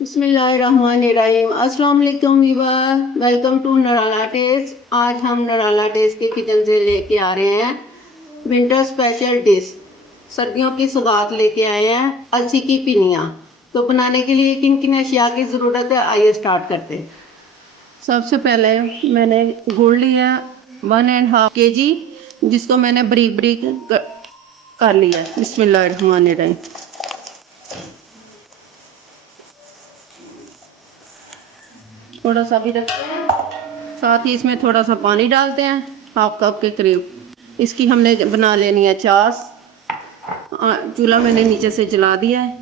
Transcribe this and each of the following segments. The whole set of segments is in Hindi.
बिस्मिल्लाहिर्रहमानिर्रहीम। अस्सलाम वालेकुम वीवर, वेलकम टू नराला टेस्ट। आज हम नराला टेस्ट के किचन से लेके आ रहे हैं विंटर स्पेशल डिश। सर्दियों की सौगात लेके आए हैं अलसी की पिनिया। तो बनाने के लिए किन किन अशिया की ज़रूरत है, आइए स्टार्ट करते हैं। सबसे पहले मैंने गुड़ लिया 1.5 kg, जिसको मैंने बारीक बारीक कर लिया। बिस्मिल्लाहिर्रहमानिर्रहीम। थोड़ा सा भी रखते हैं, साथ ही इसमें थोड़ा सा पानी डालते हैं, 1/2 कप के करीब। इसकी हमने बना लेनी है चास। चूल्हा मैंने नीचे से जला दिया है,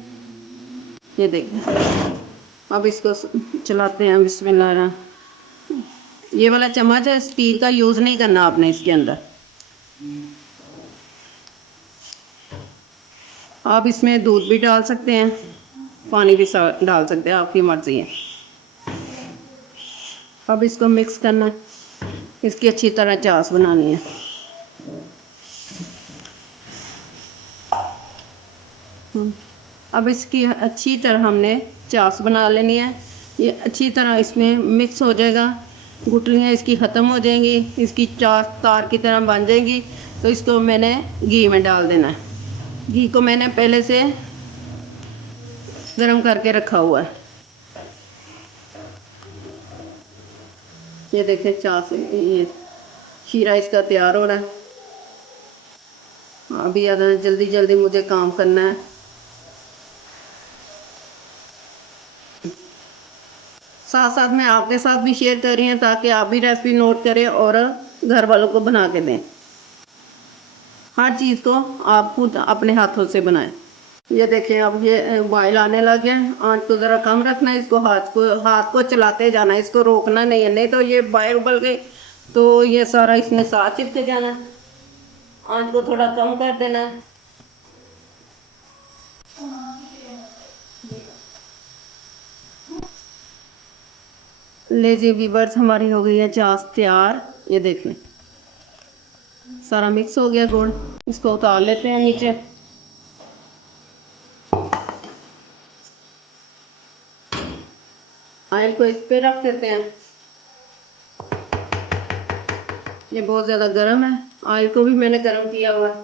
ये देखिए। अब इसको चलाते हैं। बिस्मिल्लाह। ये वाला चम्मच है, स्टील का यूज़ नहीं करना आपने इसके अंदर। आप इसमें दूध भी डाल सकते हैं, पानी भी डाल सकते हैं, आपकी मर्ज़ी है। अब इसको मिक्स करना है, इसकी अच्छी तरह चास बनानी है। अब इसकी अच्छी तरह हमने चास बना लेनी है। ये अच्छी तरह इसमें मिक्स हो जाएगा, गुठलियाँ इसकी ख़त्म हो जाएंगी, इसकी चास तार की तरह बन जाएंगी। तो इसको मैंने घी में डाल देना है। घी को मैंने पहले से गर्म करके रखा हुआ है। ये देखें, चास ये शीरा इसका तैयार हो रहा है। अभी ज़्यादा जल्दी जल्दी मुझे काम करना है। साथ साथ मैं आपके साथ भी शेयर कर रही हूँ, ताकि आप भी रेसिपी नोट करें और घर वालों को बना के दें। हर चीज़ को आप खुद अपने हाथों से बनाएं। ये देखिए, अब ये बॉयल आने लगे हैं। आंच को ज़रा कम रखना है, इसको हाथ को चलाते जाना है, इसको रोकना नहीं है, नहीं तो ये बॉयल उबल गई तो ये सारा इसमें साथ चिपके जाना है। आंच को थोड़ा कम कर देना है। ले जी वीवर्स, हमारी हो गई है चास तैयार। ये देख लें, सारा मिक्स हो गया गुड़। इसको उतार लेते हैं नीचे। ऑयल को इस पे रख देते हैं। ये बहुत ज़्यादा गर्म है, ऑयल को भी मैंने गर्म किया हुआ है।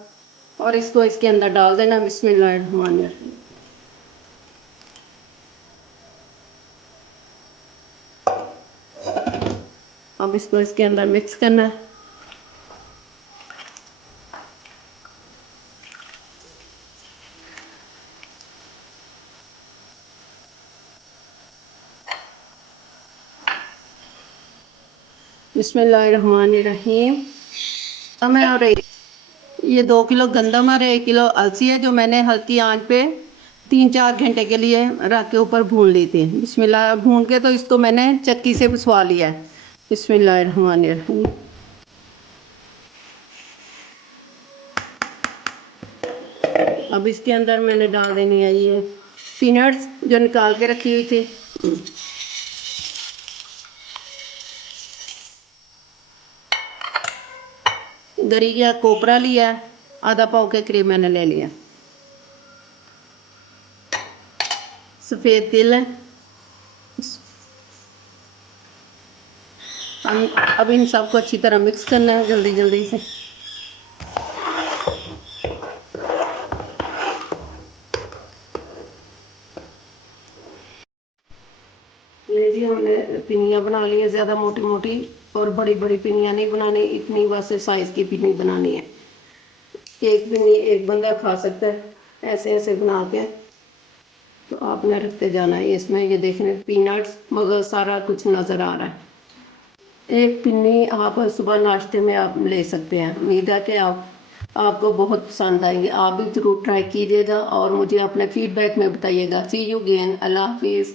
और इसको इसके अंदर डाल देना। बिस्मिल्लाहिर्रहमानिर्रहीम। अब इसको इसके अंदर मिक्स करना है। बिस्मिल्लाहिर्रहमानिर्रहीम। हमें और ये 2 किलो गंदम और 1 किलो अलसी है, जो मैंने हल्की आंच पे 3-4 घंटे के लिए रख के ऊपर भून ली थी। बिस्मिल्लाह। भून के तो इसको मैंने चक्की से पिसवा लिया है। बिस्मिल्लाहिर्रहमानिर्रहीम। अब इसके अंदर मैंने डाल देनी है ये पीनट्स, जो निकाल के रखी हुई थी। गरी का कोपरा लिया, आधा पाव के करीब मैंने ले लिया। सफ़ेद तिल है। अब इन सबको अच्छी तरह मिक्स करना है जल्दी जल्दी से। ये जी हमने पिनियाँ बना ली है, ज़्यादा मोटी मोटी और बड़ी बड़ी पिनियाँ नहीं बनानी, इतनी बस साइज़ की पिनी बनानी है। एक पिनी एक बंदा खा सकता है, ऐसे ऐसे बना के। तो आपने रखते जाना है इसमें। ये देखने पीनट्स मगर सारा कुछ नज़र आ रहा है। एक पिन्नी आप सुबह नाश्ते में आप ले सकते हैं। उम्मीद है कि आपको बहुत पसंद आएंगे। आप भी ज़रूर ट्राई कीजिएगा और मुझे अपने फीडबैक में बताइएगा। सी यू अगेन। अल्लाह हाफिज़।